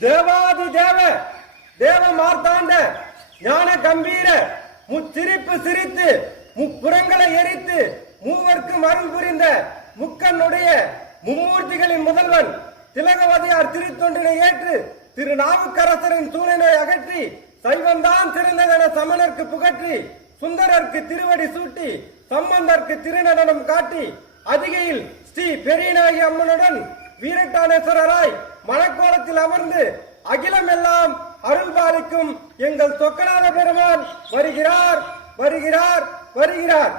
தேவாதி தேவ தேவ மார்த்தாண்ட ஞான கம்பீர முச்சிரிப்பு சிரித்து முப்புறங்களை எரித்து மூவர்க்கும் அருள் புரிந்த முக்கனுடைய மும்மூர்த்திகளின் முதல்வன் திலகவதியார் திருத்தொண்டினை ஏற்று திருநாவுக்கரசரின் சூழலை அகற்றி சைவந்தான் சிறந்ததென சமணர்க்கு புகற்றி சுந்தரர்க்கு திருவடி சூட்டி சம்பந்தர்க்கு திருநடனம் காட்டி அதிகையில் ஸ்ரீ பெரியநாயகி அம்மனுடன் வீரட்டானேஸ்வரராய் மணக்கோலத்தில் அமர்ந்து அகிலம் எல்லாம் அருள் பாலிக்கும் எங்கள் சொக்கநாத பெருமான் வருகிறார் வருகிறார் வருகிறார்.